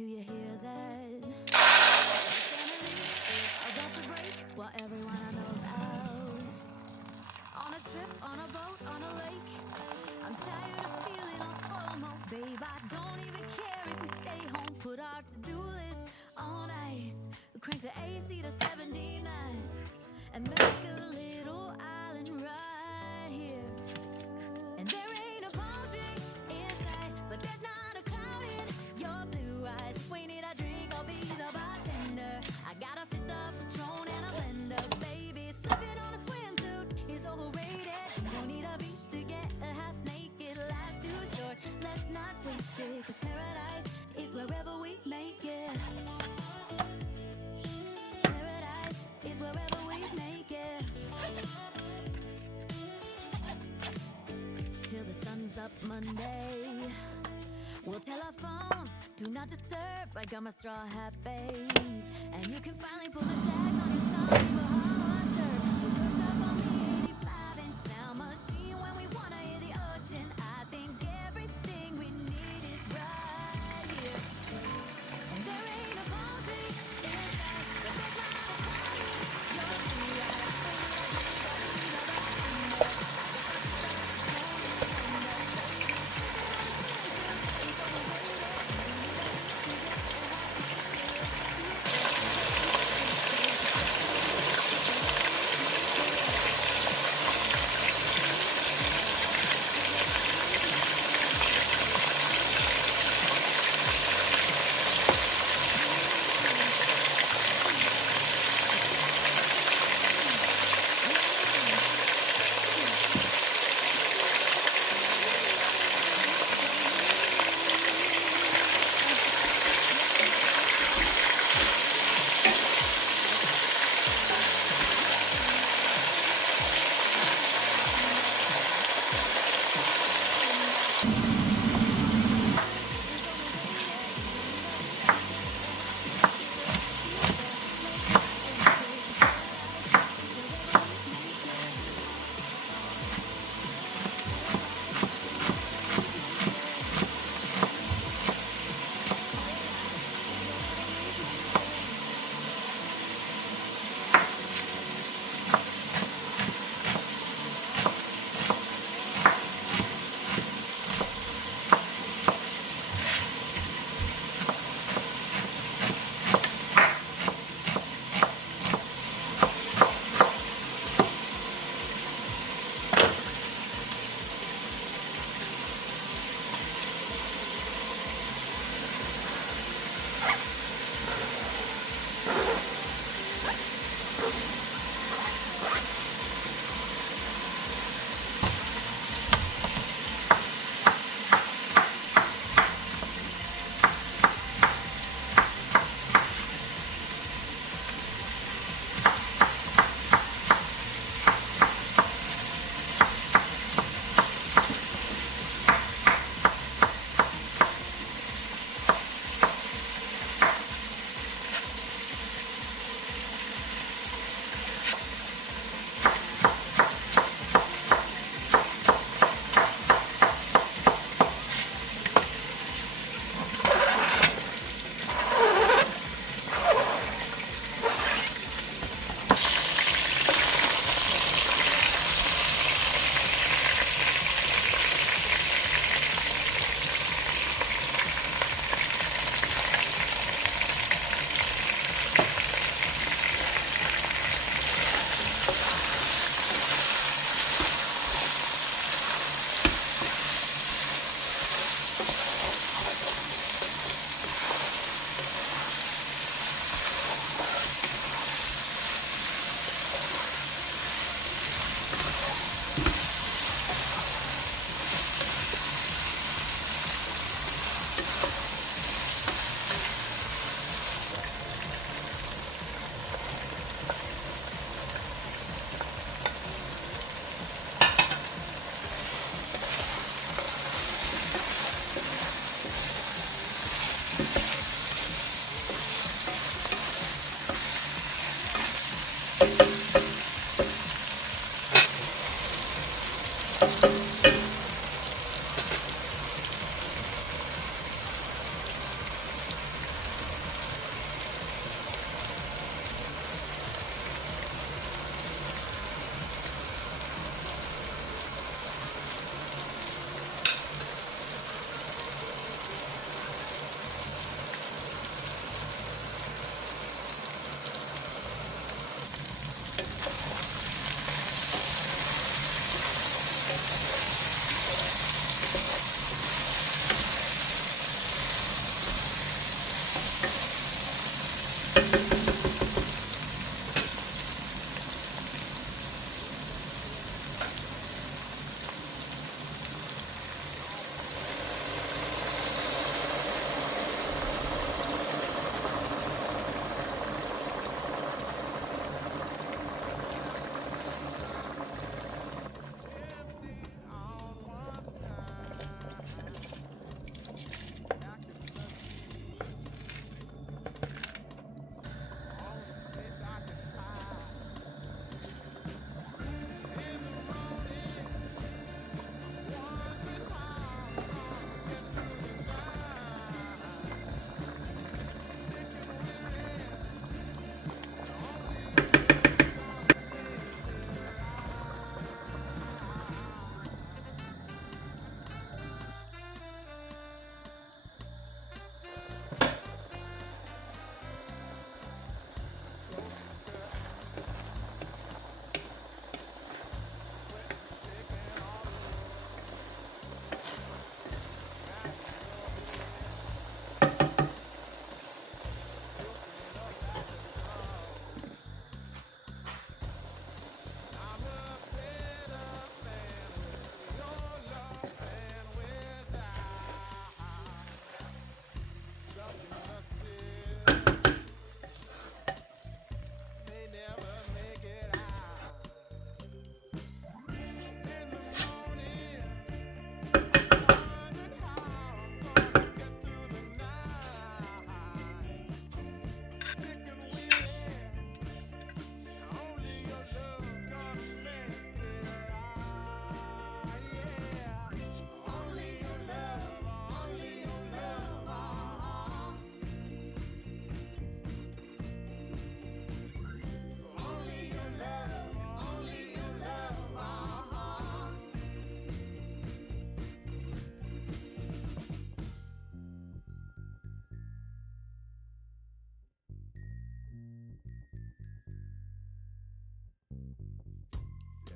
Do you hear that? About to break while everyone I know's out. On a trip, on a boat, on a lake. I'm tired of feeling on FOMO. Babe, I don't even care if we stay home. Put our to-do list on ice. We crank the AC to 79 and make a little island right here. And there ain't a palm tree in sight, but there's not a cloud in your blue eyes. If we need a drink, I'll be the bartender. I got a fifth of Patron and a blender. Baby, slipping on a swimsuit is overrated. You don't need a beach to get a half naked. Life's too short, let's not waste it. Cause paradise is wherever we make it. Paradise is wherever we make it. Till the sun's up Monday, we'll tell our phones, do not disturb. I got my straw hat, babe. And you can finally pull the tags on your Tommy Bahama shirt. You push up on the 85-inch sound machine when we wanna hear the ocean. I think everything we need is right here. And there ain't a palm tree in sight, but there's not a cloud in your blue eyes.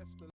escalate.